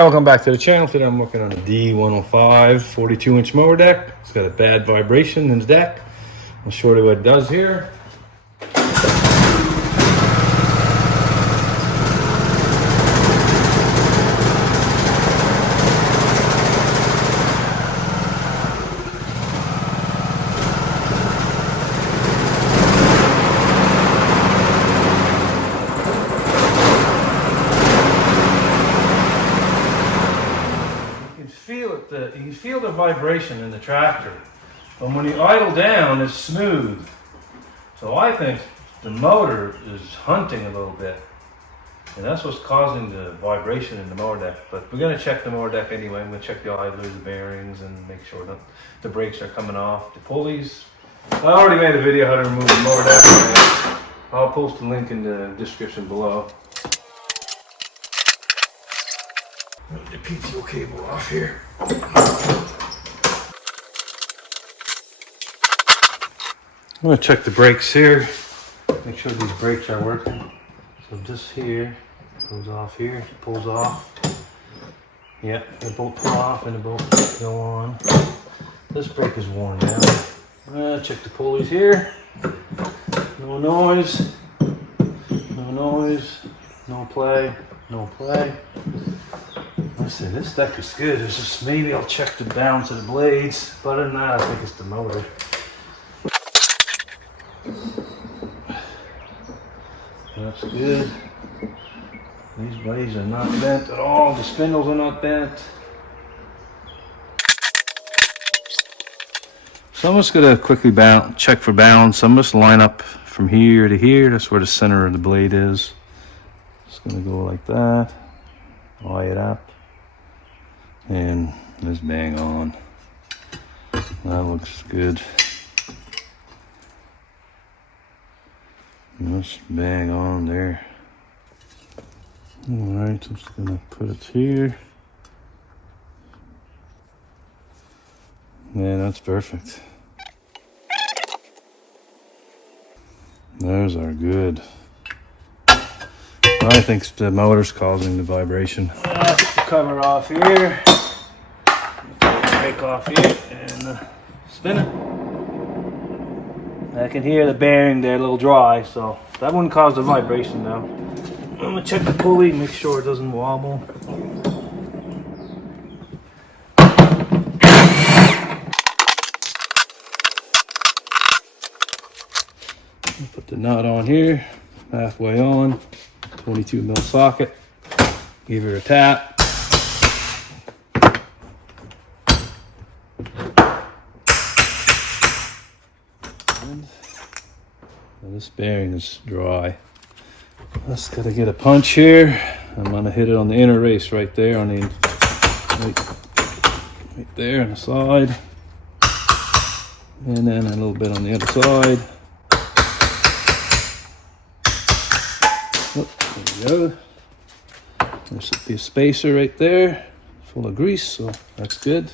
Welcome back to the channel. Today I'm working on a D105 42-inch mower deck. It's got a bad vibration in the deck. I'll show you what it does here. You can feel the vibration in the tractor, but when you idle down, it's smooth. So I think the motor is hunting a little bit, and that's what's causing the vibration in the mower deck. But we're going to check the mower deck anyway. I'm going to check the idlers, the bearings, and make sure that the brakes are coming off, the pulleys. I already made a video how to remove the mower deck. I'll post a link in the description below. The PTO cable off here. I'm going to check the brakes here, make sure these brakes are working. So this here goes off here, pulls off. Yeah, they both pull off and they both go on. This brake is worn down. Check the pulleys here. No noise, no noise, no play, no play. Let's see, this deck is good. It's just maybe I'll check the balance of the blades. But other than that, I think it's the motor. That's good. These blades are not bent at all. The spindles are not bent. So I'm just going to quickly check for balance. I'm just line up from here to here. That's where the center of the blade is. Just going to go like that. Lie it up. And just bang on. That looks good. Just bang on there. Alright, I'm just gonna put it here. Yeah, that's perfect. Those are good. I think the motor's causing the vibration. I'll take the cover off here. Break off here and spin it. I can hear the bearing there a little dry, so that wouldn't cause the vibration now. I'm gonna check the pulley, make sure it doesn't wobble. Put the nut on here, halfway on, 22mm socket. Give her a tap. This bearing is dry. Just gotta get a punch here. I'm gonna hit it on the inner race right there on the right there on the side, and then a little bit on the other side. Oh, there we go. There should be a spacer right there, full of grease, so that's good.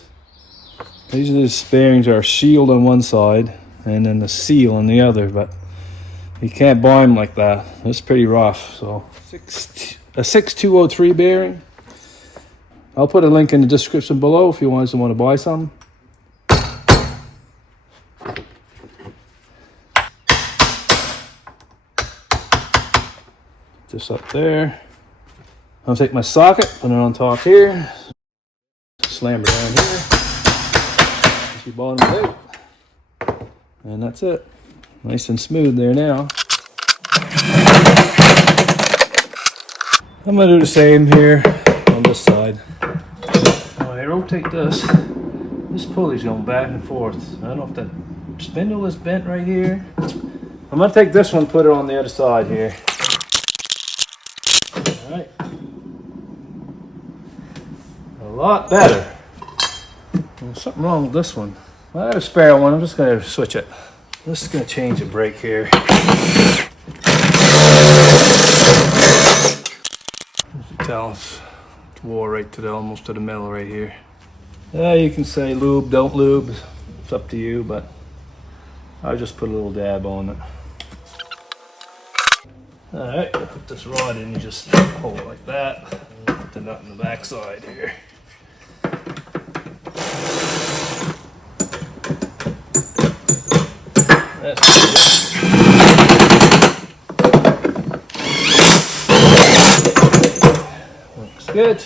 Usually the bearings are sealed on one side and then the seal on the other, but you can't buy them like that. It's pretty rough. So a 6203 bearing. I'll put a link in the description below if you guys want to buy some. This up there. I'll take my socket, put it on top here. Slam it down here. That's your bottom plate. And that's it. Nice and smooth there now. I'm going to do the same here on this side. When I rotate this pulley's going back and forth. I don't know if that spindle is bent right here. I'm going to take this one, put it on the other side here. Alright. A lot better. There's something wrong with this one. I have a spare one. I'm just going to switch it. Just going to change the brake here. As you tell, it's wore right to almost to the middle right here. You can say lube, don't lube. It's up to you, but I just put a little dab on it. Alright, put this rod in, you just hold it like that. Put the nut in the back side here. That's good. Looks good.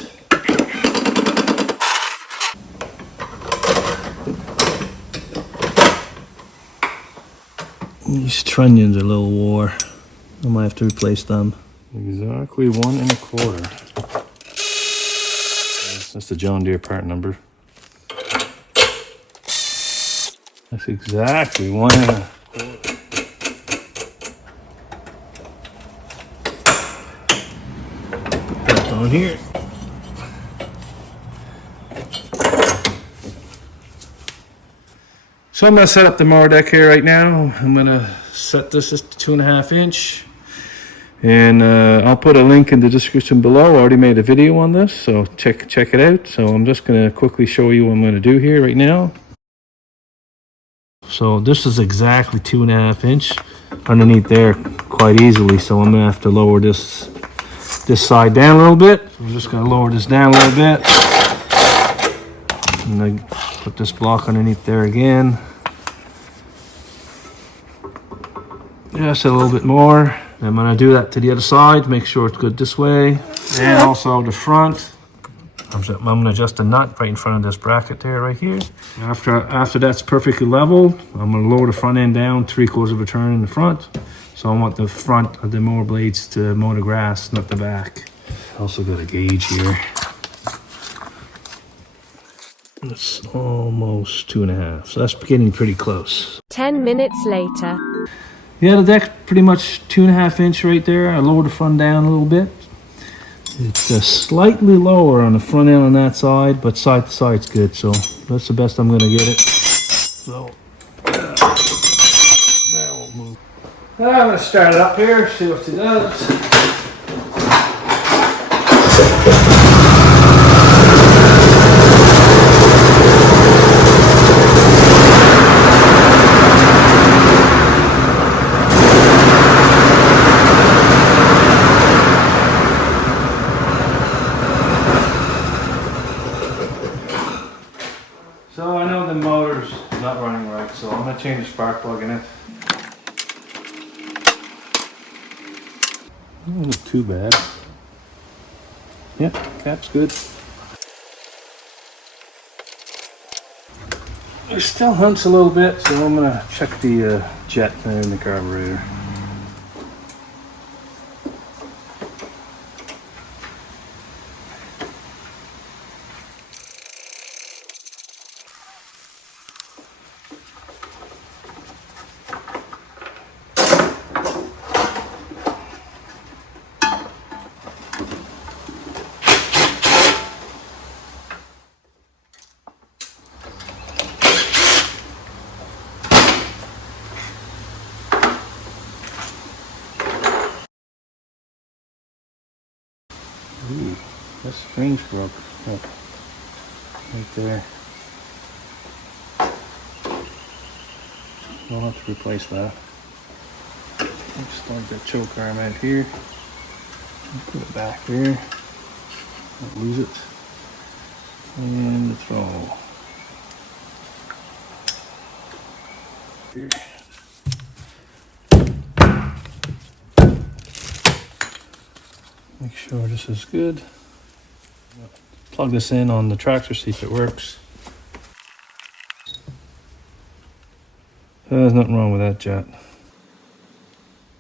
These trunnions are a little wore. I might have to replace them. Exactly 1 1/4. That's the John Deere part number. That's exactly 1 1/4. Put that on here. So I'm going to set up the mower deck here right now. I'm going to set this to 2.5 inch. And I'll put a link in the description below. I already made a video on this, so check it out. So I'm just going to quickly show you what I'm going to do here right now. So this is exactly 2.5 inch underneath there quite easily. So I'm going to have to lower this side down a little bit. So I'm just going to lower this down a little bit. And then put this block underneath there again. Just a little bit more. I'm going to do that to the other side, make sure it's good this way. And also the front. I'm going to adjust the nut right in front of this bracket there, right here. After that's perfectly level, I'm going to lower the front end down 3/4 of a turn in the front. So I want the front of the mower blades to mow the grass, not the back. Also got a gauge here. It's almost 2.5, so that's getting pretty close. 10 minutes later. Yeah, the deck's pretty much 2.5 inch right there. I lowered the front down a little bit. It's slightly lower on the front end on that side, but side to side's good, so that's the best I'm going to get it. So, now we'll move. I'm going to start it up here, see what it does. So I know the motor's not running right, so I'm going to change the spark plug in it. Doesn't look too bad. Yep, cap's good. It still hunts a little bit, so I'm going to check the jet in the carburetor. Ooh, that spring's broke. Oh, right there. I'll have to replace that. Let's start that choke arm out here. Put it back there. Don't lose it. And the throttle. Here. Make sure this is good. Plug this in on the tractor, see if it works. There's nothing wrong with that jet.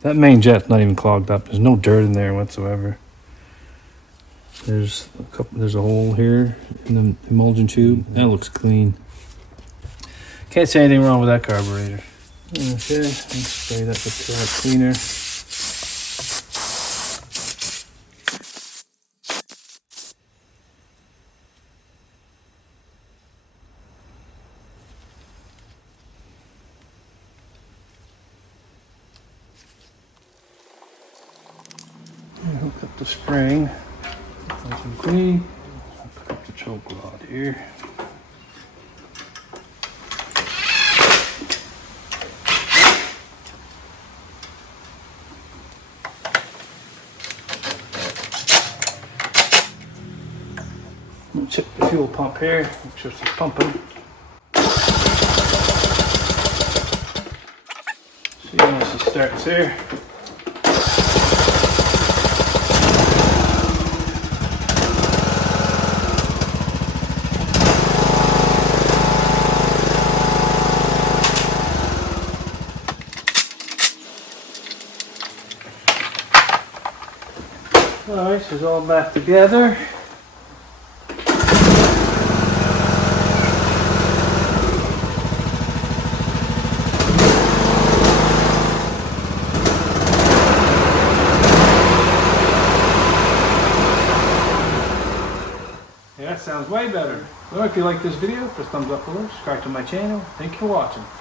That main jet's not even clogged up. There's no dirt in there whatsoever. There's a hole here in the emulsion tube. That looks clean. Can't say anything wrong with that carburetor. Okay, let's spray that with cleaner. Hook up the spring, nice and clean. Hook up the choke rod here. check the fuel pump here, make sure it's pumping. See once it starts here. Alright, so it's all back together. Yeah, that sounds way better. Well, if you like this video, press thumbs up below, subscribe to my channel. Thank you for watching.